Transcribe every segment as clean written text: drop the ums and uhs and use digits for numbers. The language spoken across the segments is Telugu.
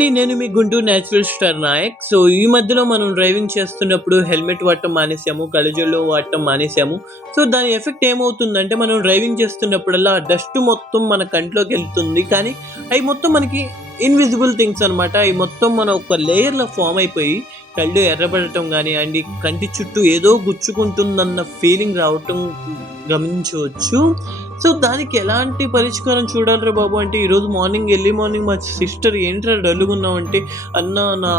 అండి. నేను మీ Guntur natural star Nayak. So, ఈ మధ్యలో మనం డ్రైవింగ్ చేస్తున్నప్పుడు హెల్మెట్ వాడటం మానేసాము. కళ్ళజోళ్ళు వాడటం మానేసాము. సో, దాని ఎఫెక్ట్ ఏమవుతుందంటే మనం డ్రైవింగ్ చేస్తున్నప్పుడల్లా ఆ డస్ట్ మొత్తం మన కంట్లోకెళ్తుంది. కానీ అయి మొత్తం మనకి ఇన్విజిబుల్ థింగ్స్ అనమాట. అయి మొత్తం మన ఒక లేయర్‌లో ఫార్మ్ అయిపోయి కళ్ళు ఎర్రబడటం గానియండి, కంటి చుట్టూ ఏదో గుచ్చుకుంటుందన్న ఫీలింగ్ రావటం గమనించవచ్చు. సో, దానికి ఎలాంటి పరిష్కారం చూడాలిరా బాబు అంటే, ఈరోజు ఎర్లీ మార్నింగ్ మా సిస్టర్ ఏంట్రా డల్లుగున్నావంటే, "అన్నా నా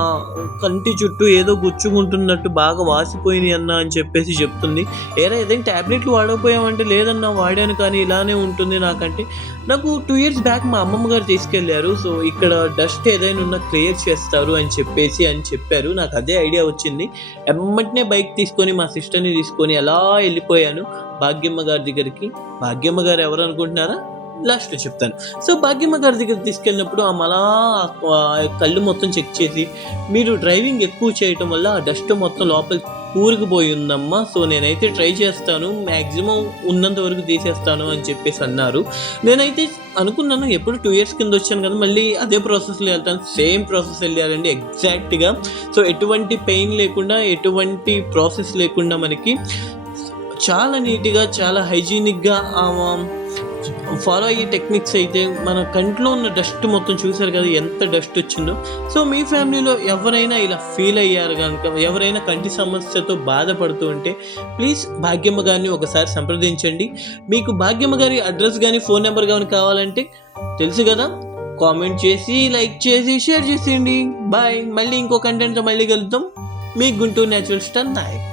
కంటి చుట్టూ ఏదో గుచ్చుకుంటున్నట్టు బాగా వాసిపోయినియి అన్నా" అని చెప్పేసి చెప్తుంది. "ఏరా ఏదైనా టాబ్లెట్లు వాడకపోయావంటే" "లేదన్నా వాడాను కానీ ఇలానే ఉంటుంది నాకంటే." నాకు 2 ఇయర్స్ బ్యాక్ మా అమ్మమ్మ గారు తీసుకెళ్లారు. సో, ఇక్కడ డస్ట్ ఏదైనా ఉన్నా క్లియర్ చేస్తారు అని చెప్పారు. నాకు అదే ఐడియా వచ్చింది. ఎమ్మటనే బైక్ తీసుకొని మా సిస్టర్‌ని తీసుకొని అలా ఎళ్ళిపోయాను భాగ్యమ్మ గారి దగ్గరికి. భాగ్యమ్మ గారు ఎవరు అనుకుంటున్నారా? లాస్ట్‌లో చెప్తాను. సో, భాగ్యమ్మ గారి దగ్గరికి తీసుకెళ్ళినప్పుడు ఆమె అలా కళ్ళు మొత్తం చెక్ చేసి, "మీరు డ్రైవింగ్ ఎక్కువ చేయటం వల్ల ఆ డస్ట్ మొత్తం లోపలికి కూరుకుపోయి ఉందమ్మా. సో, నేనైతే ట్రై చేస్తాను. మాక్సిమం ఉన్నంత వరకు తీసేస్తాను" అని చెప్పేసి అన్నారు. నేనైతే అనుకున్నాను ఎప్పుడు 2 ఇయర్స్ కింద వచ్చాను కదా! మళ్ళీ అదే ప్రాసెస్‌లో వెళ్తాను. సేమ్ ప్రాసెస్ ఎళ్ళారండి ఎగ్జాక్ట్‌గా. సో, ఎటువంటి పెయిన్ లేకుండా, ఎటువంటి ప్రాసెస్ లేకుండా మనకి చాలా నీట్‌గా, చాలా హైజీనిక్‌గా ఫాలో అయ్యే టెక్నిక్స్ అయితే మన కంట్లో ఉన్న డస్ట్ మొత్తం చూసారు కదా! ఎంత డస్ట్ వచ్చిందో. సో, మీ ఫ్యామిలీలో ఎవరైనా ఇలా ఫీల్ అయ్యారు గనుక, ఎవరైనా కంటి సమస్యతో బాధపడుతూ ఉంటే ప్లీజ్ భాగ్యమ్మ గారిని ఒకసారి సంప్రదించండి. మీకు భాగ్యమ్మ గారి అడ్రస్ గాని, ఫోన్ నంబర్ గాని కావాలంటే తెలుసు కదా! కామెంట్ చేసి, లైక్ చేసి, షేర్ చేసేయండి. బాయ్. మళ్ళీ ఇంకో కంటెంట్‌తో మళ్ళీ కలుద్దాం. మీ గుంటూరు నేచురల్ స్టార్ నాయక్.